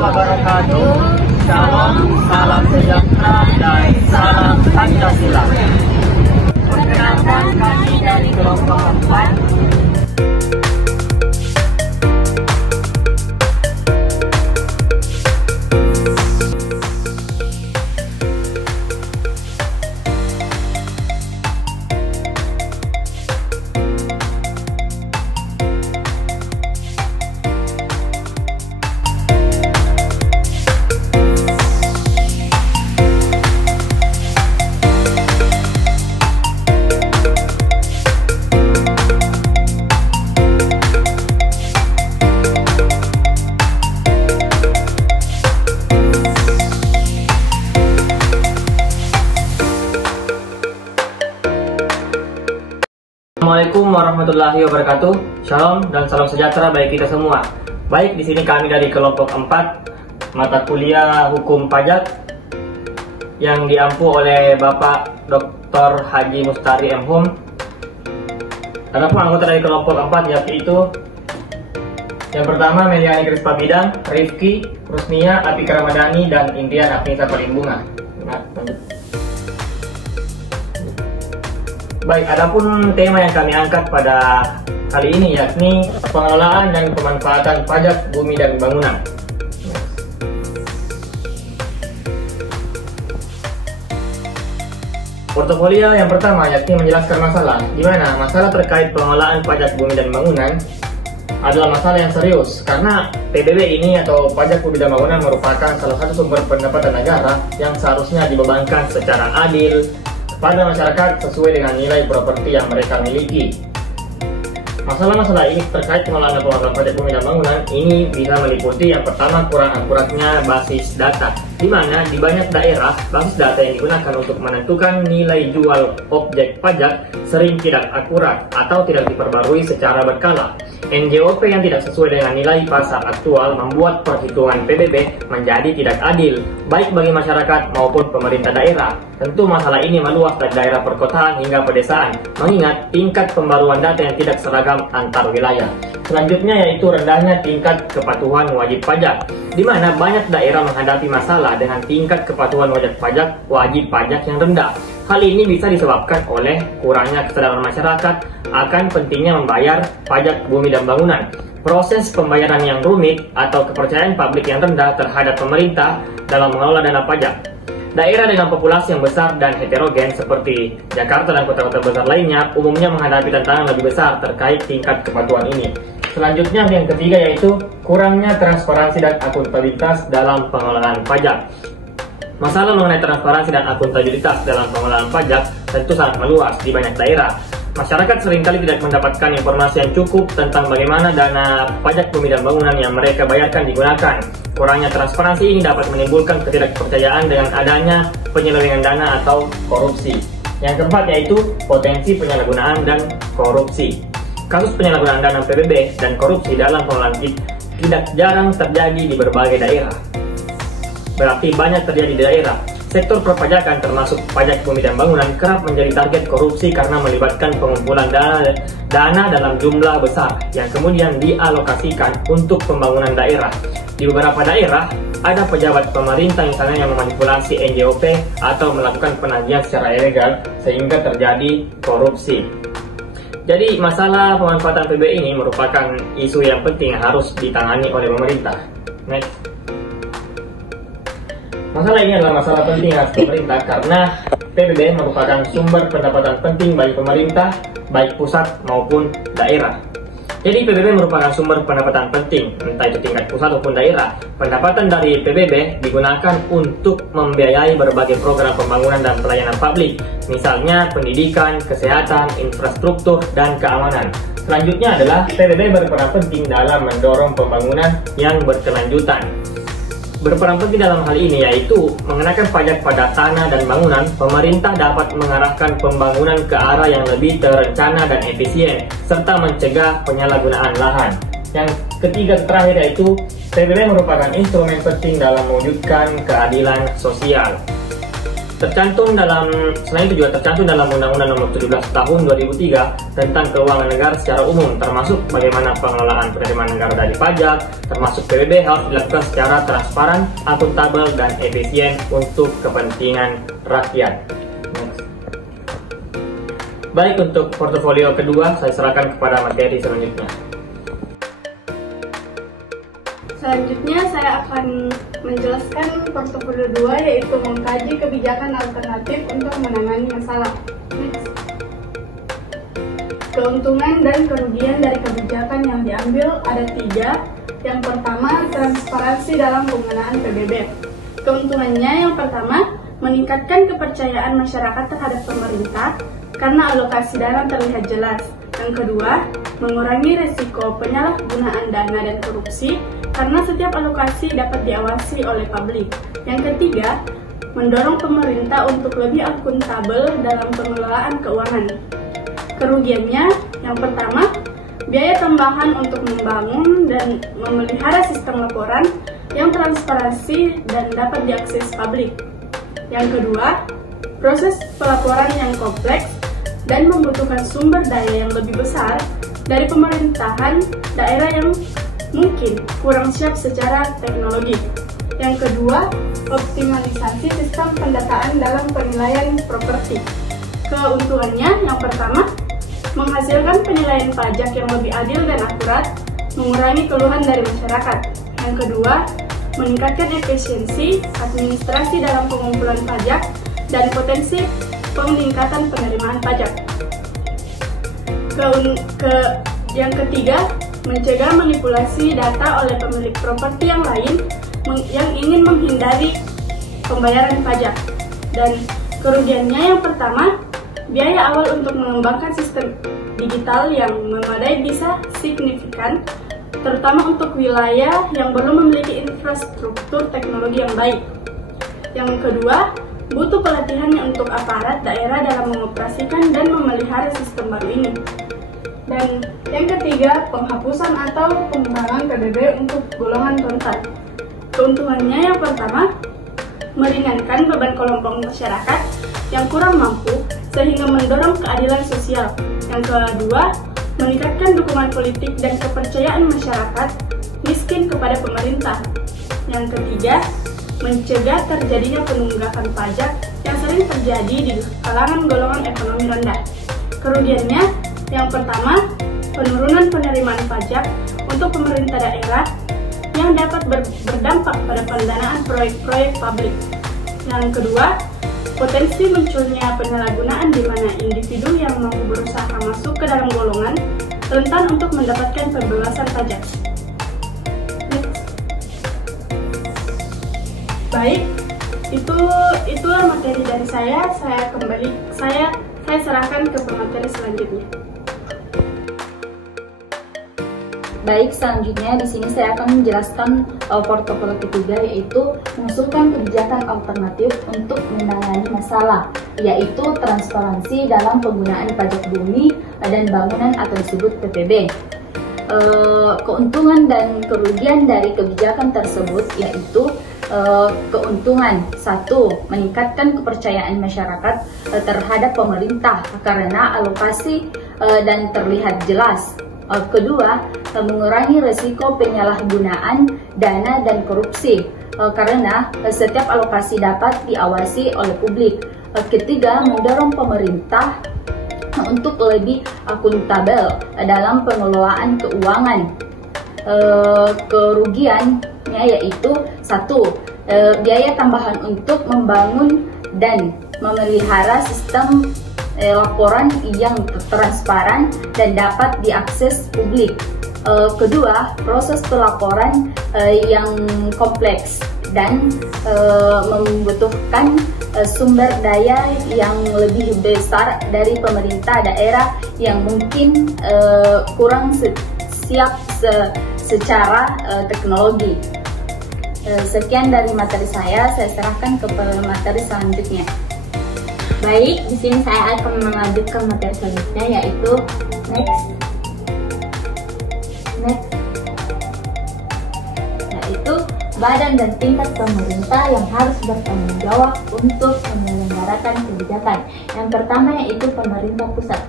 wabarakatuh. Shalom, salam sejahtera, dan salam Pancasila. Perkenalkan, kami dari kelompok 4. Assalamualaikum warahmatullahi wabarakatuh. Shalom dan salam sejahtera bagi kita semua. Baik, di sini kami dari kelompok 4 mata kuliah Hukum Pajak yang diampu oleh Bapak Dr. Haji Mustari M.Hum. Adapun anggota dari kelompok 4 yaitu yang pertama Meliani Krispa Bidang, Rifki, Rusmia, Apika Ramadhani, dan Indian Afnisa Parimbunga. Baik, adapun tema yang kami angkat pada kali ini yakni pengelolaan dan pemanfaatan pajak bumi dan bangunan. Portofolio yang pertama yakni menjelaskan masalah, di mana masalah terkait pengelolaan pajak bumi dan bangunan adalah masalah yang serius karena PBB ini atau pajak bumi dan bangunan merupakan salah satu sumber pendapatan negara yang seharusnya dibebankan secara adil pada masyarakat sesuai dengan nilai properti yang mereka miliki. Masalah-masalah ini terkait pengelolaan dan pemanfaatan pajak bumi dan bangunan ini bisa meliputi yang pertama kurang akuratnya basis data, di mana di banyak daerah basis data yang digunakan untuk menentukan nilai jual objek pajak sering tidak akurat atau tidak diperbarui secara berkala. NJOP yang tidak sesuai dengan nilai pasar aktual membuat perhitungan PBB menjadi tidak adil, baik bagi masyarakat maupun pemerintah daerah. Tentu masalah ini meluas dari daerah perkotaan hingga pedesaan, mengingat tingkat pembaruan data yang tidak seragam antar wilayah. Selanjutnya yaitu rendahnya tingkat kepatuhan wajib pajak, di mana banyak daerah menghadapi masalah dengan tingkat kepatuhan wajib pajak yang rendah. Hal ini bisa disebabkan oleh kurangnya kesadaran masyarakat akan pentingnya membayar pajak bumi dan bangunan, proses pembayaran yang rumit, atau kepercayaan publik yang rendah terhadap pemerintah dalam mengelola dana pajak. Daerah dengan populasi yang besar dan heterogen seperti Jakarta dan kota-kota besar lainnya umumnya menghadapi tantangan lebih besar terkait tingkat kepatuhan ini. Selanjutnya yang ketiga yaitu kurangnya transparansi dan akuntabilitas dalam pengelolaan pajak. Masalah mengenai transparansi dan akuntabilitas dalam pengelolaan pajak tentu sangat meluas di banyak daerah. Masyarakat seringkali tidak mendapatkan informasi yang cukup tentang bagaimana dana pajak bumi dan bangunan yang mereka bayarkan digunakan. Kurangnya transparansi ini dapat menimbulkan ketidakpercayaan dengan adanya penyelewengan dana atau korupsi. Yang keempat yaitu potensi penyalahgunaan dan korupsi. Kasus penyalahgunaan dana PBB dan korupsi dalam pengelolaan tidak jarang terjadi di berbagai daerah. Berarti banyak terjadi di daerah. Sektor perpajakan termasuk pajak bumi dan bangunan kerap menjadi target korupsi karena melibatkan pengumpulan dana dalam jumlah besar yang kemudian dialokasikan untuk pembangunan daerah. Di beberapa daerah, ada pejabat pemerintah misalnya yang memanipulasi NJOP atau melakukan penagihan secara ilegal sehingga terjadi korupsi. Jadi masalah pemanfaatan PBB ini merupakan isu yang penting yang harus ditangani oleh pemerintah. Next. Masalah ini adalah masalah penting atas pemerintah karena PBB merupakan sumber pendapatan penting bagi pemerintah, baik pusat maupun daerah. Jadi PBB merupakan sumber pendapatan penting, entah itu tingkat pusat maupun daerah. Pendapatan dari PBB digunakan untuk membiayai berbagai program pembangunan dan pelayanan publik, misalnya pendidikan, kesehatan, infrastruktur, dan keamanan. Selanjutnya adalah PBB berperan penting dalam mendorong pembangunan yang berkelanjutan. Berperan penting dalam hal ini yaitu mengenakan pajak pada tanah dan bangunan, pemerintah dapat mengarahkan pembangunan ke arah yang lebih terencana dan efisien, serta mencegah penyalahgunaan lahan. Yang ketiga terakhir yaitu PBB merupakan instrumen penting dalam mewujudkan keadilan sosial. Selain itu juga tercantum dalam Undang-Undang Nomor 17 Tahun 2003 tentang Keuangan Negara secara umum, termasuk bagaimana pengelolaan penerimaan negara dari pajak, termasuk PBB harus dilakukan secara transparan, akuntabel, dan efisien untuk kepentingan rakyat. Baik, untuk portofolio kedua saya serahkan kepada materi selanjutnya. Selanjutnya saya akan menjelaskan portofolio 2, yaitu mengkaji kebijakan alternatif untuk menangani masalah. Next. Keuntungan dan kerugian dari kebijakan yang diambil ada 3. Yang pertama, transparansi dalam penggunaan PBB. Keuntungannya yang pertama, meningkatkan kepercayaan masyarakat terhadap pemerintah karena alokasi dana terlihat jelas. Yang kedua, mengurangi resiko penyalahgunaan dana dan korupsi karena setiap alokasi dapat diawasi oleh publik. Yang ketiga, mendorong pemerintah untuk lebih akuntabel dalam pengelolaan keuangan. Kerugiannya, yang pertama, biaya tambahan untuk membangun dan memelihara sistem laporan yang transparansi dan dapat diakses publik. Yang kedua, proses pelaporan yang kompleks dan membutuhkan sumber daya yang lebih besar dari pemerintahan daerah yang mungkin kurang siap secara teknologi. Yang kedua, optimalisasi sistem pendataan dalam penilaian properti. Keuntungannya yang pertama, menghasilkan penilaian pajak yang lebih adil dan akurat, mengurangi keluhan dari masyarakat. Yang kedua, meningkatkan efisiensi administrasi dalam pengumpulan pajak dan potensi peningkatan penerimaan pajak. Yang ketiga, mencegah manipulasi data oleh pemilik properti yang lain yang ingin menghindari pembayaran pajak. Dan kerugiannya yang pertama, biaya awal untuk mengembangkan sistem digital yang memadai bisa signifikan, terutama untuk wilayah yang belum memiliki infrastruktur teknologi yang baik. Yang kedua, butuh pelatihan untuk aparat daerah dalam mengoperasikan dan memelihara sistem baru ini. Dan yang ketiga, penghapusan atau pengurangan PBB untuk golongan rentan. Keuntungannya yang pertama, meringankan beban kelompok masyarakat yang kurang mampu sehingga mendorong keadilan sosial. Yang kedua, meningkatkan dukungan politik dan kepercayaan masyarakat miskin kepada pemerintah. Yang ketiga, mencegah terjadinya penunggakan pajak yang sering terjadi di kalangan golongan ekonomi rendah. Kerugiannya yang pertama, penurunan penerimaan pajak untuk pemerintah daerah yang dapat berdampak pada pendanaan proyek-proyek publik. Yang kedua, potensi munculnya penyalahgunaan di mana individu yang mampu berusaha masuk ke dalam golongan rentan untuk mendapatkan pembebasan pajak. Baik, itulah materi dari saya. Saya serahkan ke pemateri selanjutnya. Baik, selanjutnya di sini saya akan menjelaskan portofolio ketiga, yaitu mengusulkan kebijakan alternatif untuk menangani masalah, yaitu transparansi dalam penggunaan pajak bumi dan bangunan atau disebut PPB. Keuntungan dan kerugian dari kebijakan tersebut yaitu keuntungan, 1. Meningkatkan kepercayaan masyarakat terhadap pemerintah karena alokasi dan terlihat jelas. Kedua, mengurangi risiko penyalahgunaan dana dan korupsi karena setiap alokasi dapat diawasi oleh publik. Ketiga, mendorong pemerintah untuk lebih akuntabel dalam pengelolaan keuangan. Kerugiannya yaitu 1. Biaya tambahan untuk membangun dan memelihara sistem laporan yang transparan dan dapat diakses publik. Kedua, proses pelaporan yang kompleks dan membutuhkan sumber daya yang lebih besar dari pemerintah daerah yang mungkin kurang siap secara teknologi. Sekian dari materi saya serahkan ke materi selanjutnya. Baik, di sini saya akan melanjutkan materi selanjutnya, yaitu yaitu badan dan tingkat pemerintah yang harus bertanggung jawab untuk penyelenggaraan menyelenggarakan kebijakan. Yang pertama yaitu pemerintah pusat.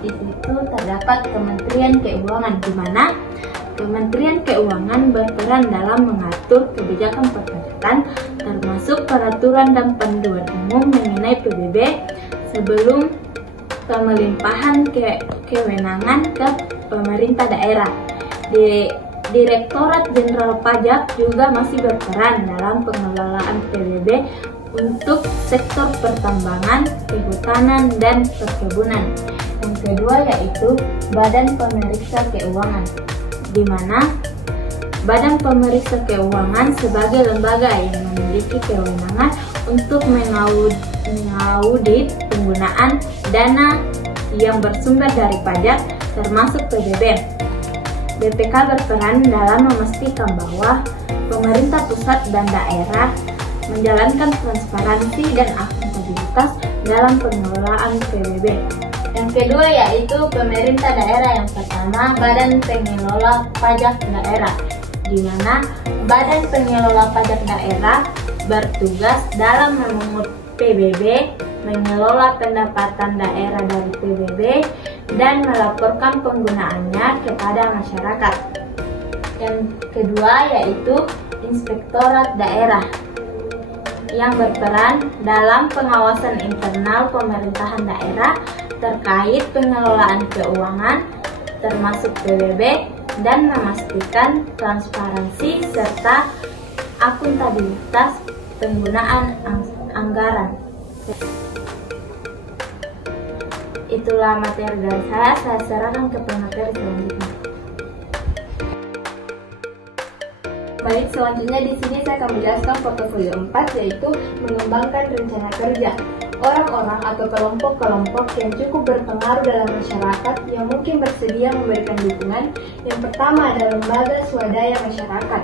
Di situ terdapat Kementerian Keuangan, di mana Kementerian Keuangan berperan dalam mengatur kebijakan perpajakan, termasuk peraturan dan panduan umum mengenai PBB sebelum pemelimpahan kewenangan ke pemerintah daerah. Direktorat Jenderal Pajak juga masih berperan dalam pengelolaan PBB untuk sektor pertambangan, kehutanan, dan perkebunan. Yang kedua yaitu Badan Pemeriksa Keuangan, di mana Badan Pemeriksa Keuangan sebagai lembaga yang memiliki kewenangan untuk mengaudit penggunaan dana yang bersumber dari pajak termasuk PBB. BPK berperan dalam memastikan bahwa pemerintah pusat dan daerah menjalankan transparansi dan akuntabilitas dalam pengelolaan PBB. Yang kedua yaitu pemerintah daerah. Yang pertama, Badan Pengelola Pajak Daerah, di mana Badan Pengelola Pajak Daerah bertugas dalam memungut PBB, mengelola pendapatan daerah dari PBB, dan melaporkan penggunaannya kepada masyarakat. Yang kedua yaitu Inspektorat Daerah, yang berperan dalam pengawasan internal pemerintahan daerah terkait pengelolaan keuangan termasuk PBB dan memastikan transparansi serta akuntabilitas penggunaan anggaran. Itulah materi dari saya serahkan ke pemateri selanjutnya. Baik, selanjutnya di sini saya akan menjelaskan portofolio 4, yaitu mengembangkan rencana kerja. Orang-orang atau kelompok-kelompok yang cukup berpengaruh dalam masyarakat yang mungkin bersedia memberikan dukungan. Yang pertama ada lembaga swadaya masyarakat.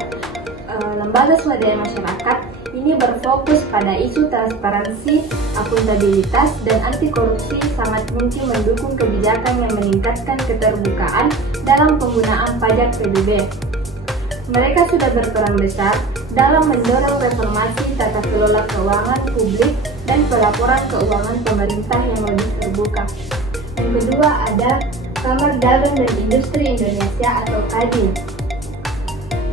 Lembaga swadaya masyarakat ini berfokus pada isu transparansi, akuntabilitas, dan anti korupsi, sangat mungkin mendukung kebijakan yang meningkatkan keterbukaan dalam penggunaan pajak PBB. Mereka sudah berperan besar dalam mendorong reformasi tata kelola keuangan publik dan pelaporan keuangan pemerintah yang lebih terbuka. Yang kedua ada Kamar Dagang dan Industri Indonesia atau KADIN.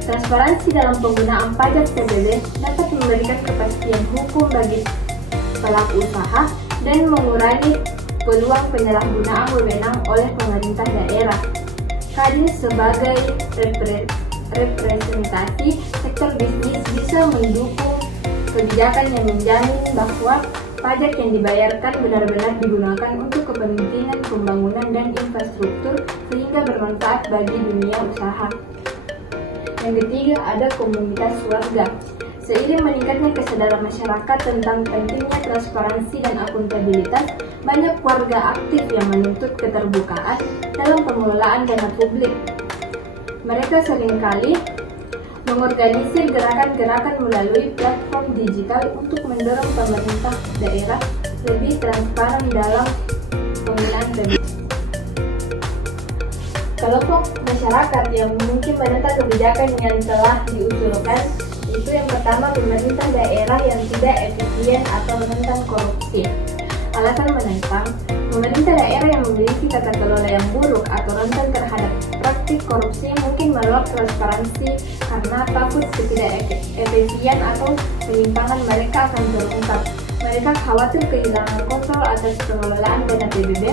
Transparansi dalam penggunaan pajak PBB dapat memberikan kepastian hukum bagi pelaku usaha dan mengurangi peluang penyalahgunaan wewenang oleh pemerintah daerah. KADIN sebagai representasi sektor bisnis bisa mendukung kebijakan yang menjamin bahwa pajak yang dibayarkan benar-benar digunakan untuk kepentingan pembangunan dan infrastruktur sehingga bermanfaat bagi dunia usaha. Yang ketiga ada komunitas warga. Seiring meningkatnya kesadaran masyarakat tentang pentingnya transparansi dan akuntabilitas, banyak warga aktif yang menuntut keterbukaan dalam pengelolaan dana publik. Mereka seringkali mengorganisir gerakan-gerakan melalui platform digital untuk mendorong pemerintah daerah lebih transparan dalam penggunaan dana. Kelompok masyarakat yang mungkin menentang kebijakan yang telah diusulkan itu yang pertama pemerintah daerah yang tidak efisien atau menentang korupsi. Alasan menentang, pemerintah daerah yang memiliki tata kelola yang buruk atau rentan terhadap praktik korupsi mungkin menolak transparansi karena takut ketidakefisien atau penyimpangan mereka akan terungkap. Mereka khawatir kehilangan kontrol atas pengelolaan dana PBB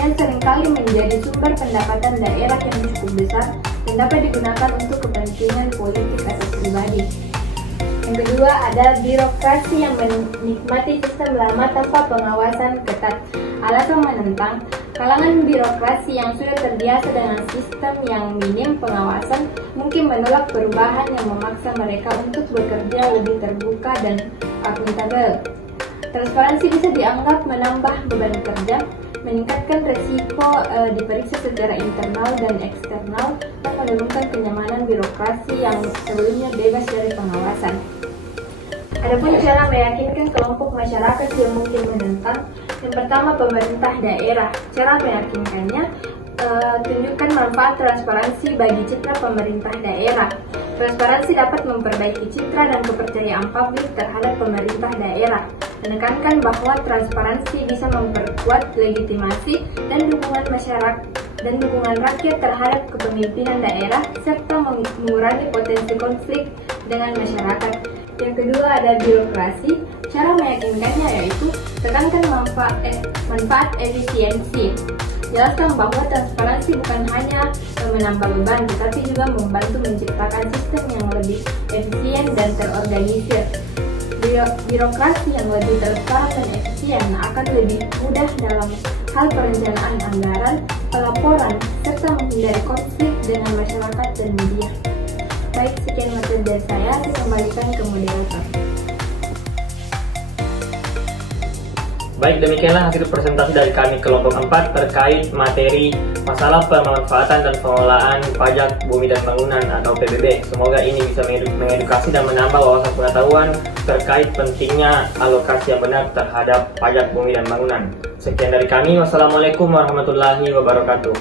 yang seringkali menjadi sumber pendapatan daerah yang cukup besar dan dapat digunakan untuk kepentingan politik atau pribadi. Yang kedua ada birokrasi yang menikmati sistem lama tanpa pengawasan ketat. Alasan menentang, kalangan birokrasi yang sudah terbiasa dengan sistem yang minim pengawasan mungkin menolak perubahan yang memaksa mereka untuk bekerja lebih terbuka dan akuntabel. Transparansi bisa dianggap menambah beban kerja, meningkatkan resiko diperiksa secara internal dan eksternal, dan menurunkan kenyamanan birokrasi yang sebelumnya bebas dari pengawasan. Adapun cara meyakinkan kelompok masyarakat yang mungkin menentang, Yang pertama, pemerintah daerah. Cara meyakinkannya, tunjukkan manfaat transparansi bagi citra pemerintah daerah. Transparansi dapat memperbaiki citra dan kepercayaan publik terhadap pemerintah daerah. Menekankan bahwa transparansi bisa memperkuat legitimasi dan dukungan masyarakat dan dukungan rakyat terhadap kepemimpinan daerah serta mengurangi potensi konflik dengan masyarakat. Yang kedua ada birokrasi. Cara meyakinkannya yaitu tekankan manfaat efisiensi. Jelaskan bahwa transparansi bukan hanya menambah beban, tetapi juga membantu menciptakan sistem yang lebih efisien dan terorganisir. Birokrasi yang lebih transparan dan efisien akan lebih mudah dalam hal perencanaan anggaran, pelaporan, serta menghindari konflik dengan masyarakat dan media. Baik, sekian materi dari saya kembalikan ke moderator. Baik, demikianlah hasil presentasi dari kami kelompok 4 terkait materi masalah pemanfaatan dan pengelolaan pajak bumi dan bangunan atau PBB. Semoga ini bisa mengedukasi dan menambah wawasan pengetahuan terkait pentingnya alokasi yang benar terhadap pajak bumi dan bangunan. Sekian dari kami, wassalamualaikum warahmatullahi wabarakatuh.